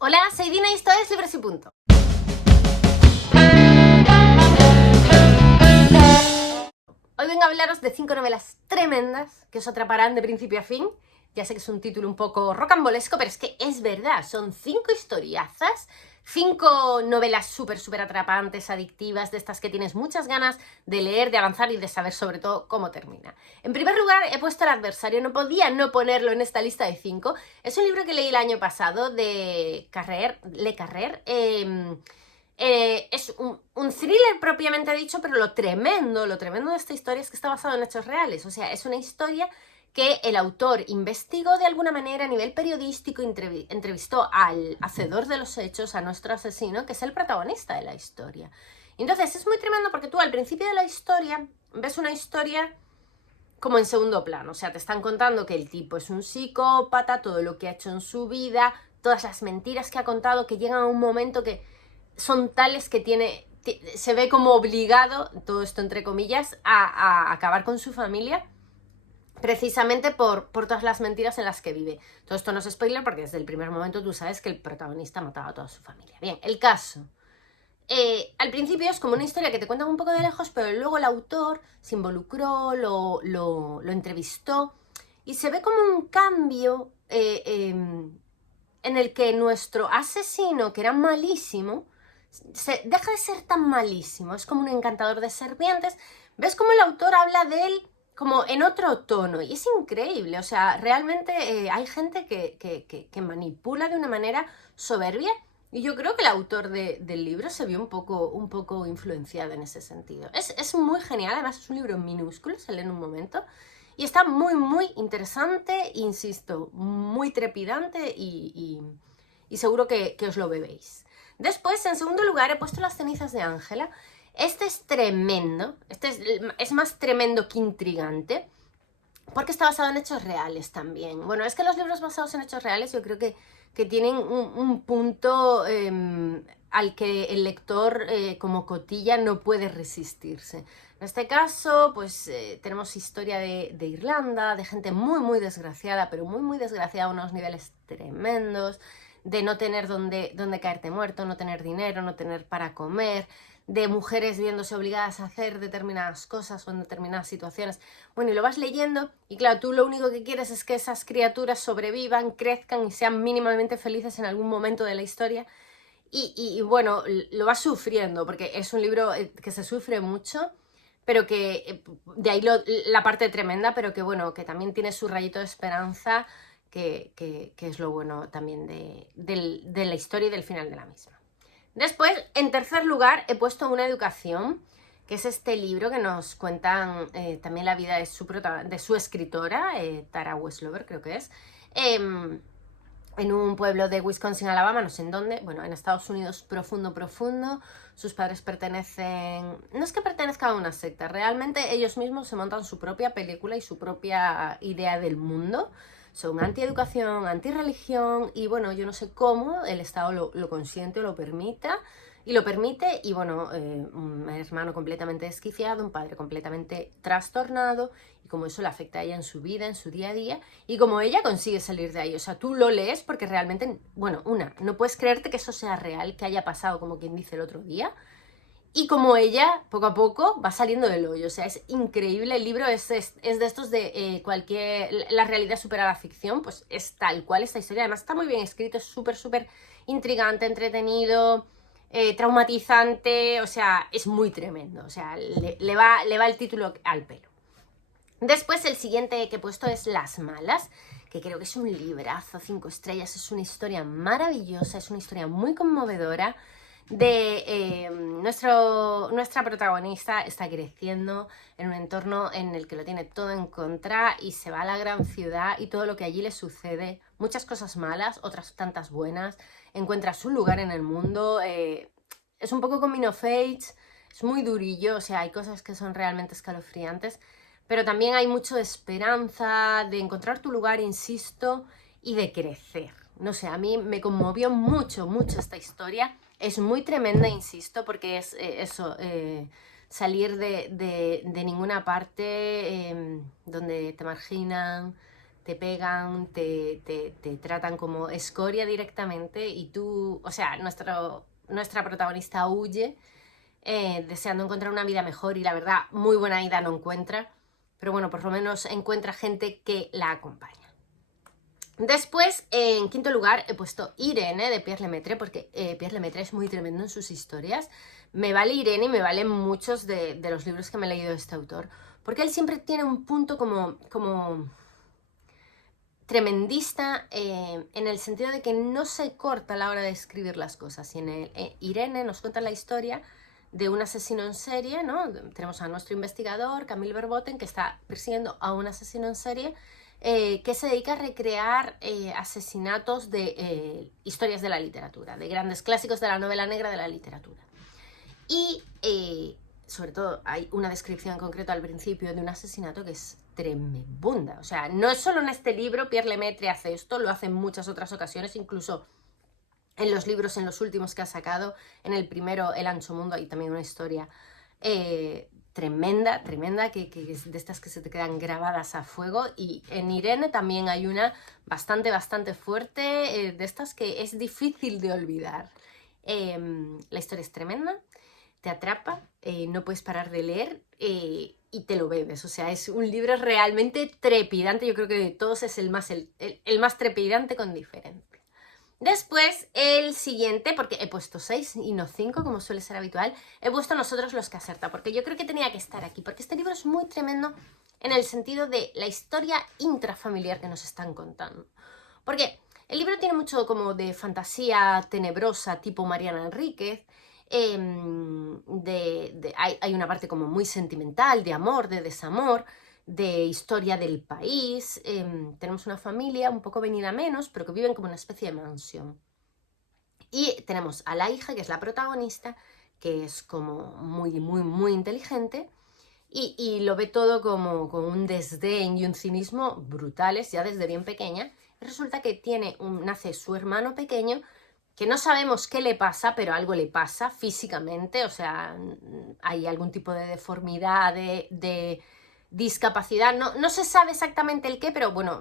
Hola, soy Dina y esto es Libros y Punto. Hoy vengo a hablaros de 5 novelas tremendas que os atraparán de principio a fin. Ya sé que es un título un poco rocambolesco, pero es que es verdad, son 5 historiazas, 5 novelas súper atrapantes, adictivas, de estas que tienes muchas ganas de leer, de avanzar y de saber sobre todo cómo termina. En primer lugar, he puesto El adversario, no podía no ponerlo en esta lista de 5. Es un libro que leí el año pasado de Le Carrère. Es un thriller propiamente dicho, pero lo tremendo de esta historia es que está basado en hechos reales. O sea, es una historia que el autor investigó de alguna manera a nivel periodístico, entrevistó al hacedor de los hechos, a nuestro asesino, que es el protagonista de la historia. Entonces es muy tremendo porque tú al principio de la historia ves una historia como en segundo plano. O sea, te están contando que el tipo es un psicópata, todo lo que ha hecho en su vida, todas las mentiras que ha contado, que llegan a un momento que son tales que se ve como obligado, todo esto entre comillas, a acabar con su familia, precisamente por todas las mentiras en las que vive. Todo esto no es spoiler porque desde el primer momento tú sabes que el protagonista ha matado a toda su familia. Bien, el caso. Al principio es como una historia que te cuentan un poco de lejos, pero luego el autor se involucró, lo entrevistó y se ve como un cambio en el que nuestro asesino, que era malísimo, deja de ser tan malísimo. Es como un encantador de serpientes. ¿Ves cómo el autor habla de él como en otro tono? Y es increíble. O sea, realmente hay gente que manipula de una manera soberbia. Y yo creo que el autor del libro se vio un poco influenciado en ese sentido. Es muy genial, además es un libro minúsculo, se lee en un momento. Y está muy interesante, insisto, muy trepidante y seguro que os lo bebéis. Después, en segundo lugar, he puesto Las cenizas de Ángela. Este es tremendo, es más tremendo que intrigante, porque está basado en hechos reales también. Bueno, es que los libros basados en hechos reales yo creo que tienen un punto al que el lector como cotilla no puede resistirse. En este caso, pues tenemos historia de Irlanda, de gente muy desgraciada, pero muy desgraciada a unos niveles tremendos, de no tener donde caerte muerto, no tener dinero, no tener para comer, de mujeres viéndose obligadas a hacer determinadas cosas o en determinadas situaciones. Bueno, y lo vas leyendo y claro, tú lo único que quieres es que esas criaturas sobrevivan, crezcan y sean mínimamente felices en algún momento de la historia. Y bueno, lo vas sufriendo porque es un libro que se sufre mucho, pero que de ahí la parte tremenda, pero que bueno, que también tiene su rayito de esperanza, que es lo bueno también de la historia y del final de la misma. Después, en tercer lugar, he puesto Una educación, que es este libro que nos cuentan también la vida de su escritora, Tara Westover creo que es, en un pueblo de Wisconsin, Alabama, no sé en dónde, bueno, en Estados Unidos profundo. Sus padres no es que pertenezcan a una secta, realmente ellos mismos se montan su propia película y su propia idea del mundo. Son anti-educación, anti-religión y bueno, yo no sé cómo el Estado lo consiente o lo permita y lo permite y bueno, un hermano completamente desquiciado, un padre completamente trastornado y como eso le afecta a ella en su vida, en su día a día y como ella consigue salir de ahí. O sea, tú lo lees porque realmente, bueno, no puedes creerte que eso sea real, que haya pasado como quien dice el otro día. Y como ella, poco a poco, va saliendo del hoyo. O sea, es increíble. El libro es de estos de la realidad supera la ficción. Pues es tal cual esta historia. Además está muy bien escrito, es súper intrigante, entretenido, traumatizante. O sea, es muy tremendo. O sea, le va el título al pelo. Después el siguiente que he puesto es Las malas, que creo que es un librazo, 5 estrellas. Es una historia maravillosa, es una historia muy conmovedora de nuestra protagonista está creciendo en un entorno en el que lo tiene todo en contra y se va a la gran ciudad y todo lo que allí le sucede, muchas cosas malas, otras tantas buenas, encuentra su lugar en el mundo, es un poco coming of age, es muy durillo, o sea, hay cosas que son realmente escalofriantes, pero también hay mucho de esperanza, de encontrar tu lugar, insisto, y de crecer. No sé, a mí me conmovió mucho esta historia. Es muy tremenda, insisto, porque es eso, salir de ninguna parte donde te marginan, te pegan, te tratan como escoria directamente y tú, o sea, nuestra protagonista huye deseando encontrar una vida mejor y la verdad, muy buena vida no encuentra, pero bueno, por lo menos encuentra gente que la acompaña. Después, en quinto lugar, he puesto Irene de Pierre Lemaitre, porque Pierre Lemaitre es muy tremendo en sus historias. Me vale Irene y me valen muchos de los libros que me he leído de este autor, porque él siempre tiene un punto como tremendista en el sentido de que no se corta a la hora de escribir las cosas. Y en Irene nos cuenta la historia de un asesino en serie, ¿no? Tenemos a nuestro investigador, Camille Verboten, que está persiguiendo a un asesino en serie que se dedica a recrear asesinatos de historias de la literatura, de grandes clásicos de la novela negra de la literatura. Y sobre todo hay una descripción en concreto al principio de un asesinato que es tremenda. O sea, no es solo en este libro, Pierre Lemaitre hace esto, lo hace en muchas otras ocasiones, incluso en los libros, en los últimos que ha sacado. En el primero, El ancho mundo, hay también una historia tremenda, que es de estas que se te quedan grabadas a fuego. Y en Irene también hay una bastante fuerte, de estas que es difícil de olvidar. La historia es tremenda, te atrapa, no puedes parar de leer y te lo bebes. O sea, es un libro realmente trepidante. Yo creo que de todos es el más trepidante con diferencia. Después, el siguiente, porque he puesto 6 y no 5, como suele ser habitual, he puesto Nosotros los Caserta, porque yo creo que tenía que estar aquí, porque este libro es muy tremendo en el sentido de la historia intrafamiliar que nos están contando. Porque el libro tiene mucho como de fantasía tenebrosa, tipo Mariana Enríquez, hay una parte como muy sentimental, de amor, de desamor, de historia del país. Tenemos una familia un poco venida menos, pero que viven como una especie de mansión. Y tenemos a la hija, que es la protagonista, que es como muy inteligente y lo ve todo como con un desdén y un cinismo brutales ya desde bien pequeña. Y resulta que nace su hermano pequeño, que no sabemos qué le pasa, pero algo le pasa físicamente, o sea, hay algún tipo de deformidad, de discapacidad, no se sabe exactamente el qué, pero bueno,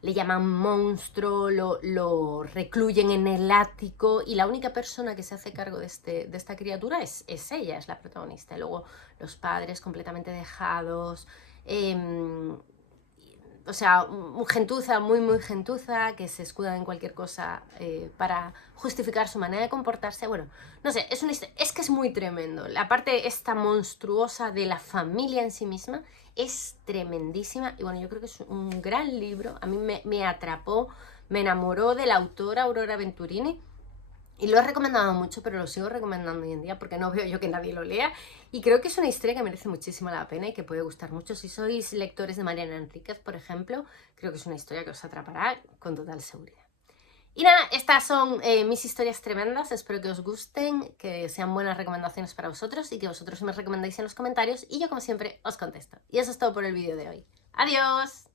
le llaman monstruo, lo recluyen en el ático y la única persona que se hace cargo de esta criatura es ella, es la protagonista. Y luego los padres completamente dejados, o sea, gentuza, muy gentuza, que se escuda en cualquier cosa para justificar su manera de comportarse. Bueno, no sé, es que es muy tremendo. La parte esta monstruosa de la familia en sí misma es tremendísima. Y bueno, yo creo que es un gran libro. A mí me atrapó, me enamoró de la autora Aurora Venturini. Y lo he recomendado mucho, pero lo sigo recomendando hoy en día porque no veo yo que nadie lo lea. Y creo que es una historia que merece muchísimo la pena y que puede gustar mucho. Si sois lectores de Mariana Enríquez, por ejemplo, creo que es una historia que os atrapará con total seguridad. Y nada, estas son mis historias tremendas. Espero que os gusten, que sean buenas recomendaciones para vosotros y que vosotros me recomendéis en los comentarios. Y yo, como siempre, os contesto. Y eso es todo por el vídeo de hoy. ¡Adiós!